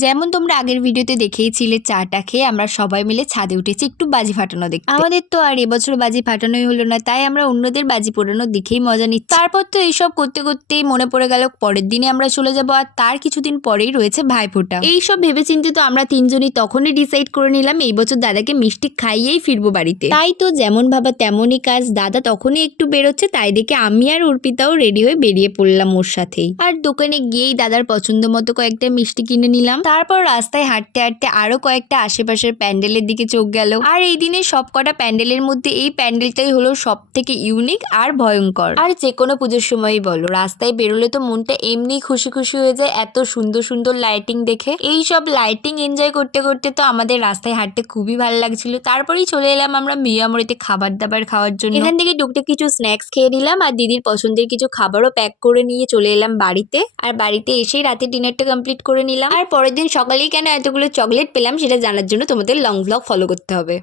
যেমন তোমরা আগের ভিডিওতে দেখেইছিলে চাটা খেয়ে আমরা সবাই মিলে ছাদে উঠেছি একটু বাজি ফাটানো দেখতে। আমাদের তো আর এবছর বাজি ফাটানোই হলো না, তাই আমরা অন্যদের বাজি পোড়ানো দেখেই মজা নিচ্ছি। তারপর তো এইসব করতে করতেই মনে পড়ে গেল পরের দিনে আমরা চলে যাব, আর তার কিছুদিন পরেই রয়েছে ভাইফোঁটা। এইসব ভেবেচিন্তে তো আমরা তিনজনই তখনই ডিসাইড করে নিলাম এই বছর দাদাকে মিষ্টি খাইয়েই ফিরবো বাড়িতে। তাই তো যেমন ভাবা তেমনই কাজ, দাদা তখনই একটু বেরোচ্ছে, তাই দেখে আমি আর অর্পিতাও রেডি হয়ে বেরিয়ে পড়লাম ওর সাথেই। আর দোকানে গিয়েই দাদার পছন্দ মতো কয়েকটা মিষ্টি কিনে নিলাম। তারপর রাস্তায় হাঁটতে হাঁটতে আরো কয়েকটা আশেপাশের প্যান্ডেলের দিকে চোখ গেল। আর এই দিনে সব কটা প্যান্ডেলের মধ্যে এই প্যান্ডেলটাই হলো সব থেকে ইউনিক আর ভয়ঙ্কর। আর যে কোনো পুজোর সময়ই বলো, রাস্তায় বেরোলে তো মনটা এমনি খুশি খুশি হয়ে যায় এত সুন্দর সুন্দর লাইটিং দেখে। এই সব লাইটিং এনজয় করতে করতে তো আমাদের রাস্তায় হাঁটতে খুবই ভালো লাগছিল। তারপরেই চলে এলাম আমরা মিয়ামরিতে খাবার দাবার খাওয়ার জন্য। এখান থেকে টুকটাক কিছু স্ন্যাক্স খেয়ে নিলাম আর দিদির পছন্দের কিছু খাবারও প্যাক করে নিয়ে চলে এলাম বাড়িতে। আর বাড়িতে এসেই রাতে ডিনারটা কমপ্লিট করে নিলাম। আর পরের দিন সকালেই কেন এতগুলো চকলেট পেলাম সেটা জানার জন্য তোমাদের লং ব্লগ ফলো করতে হবে।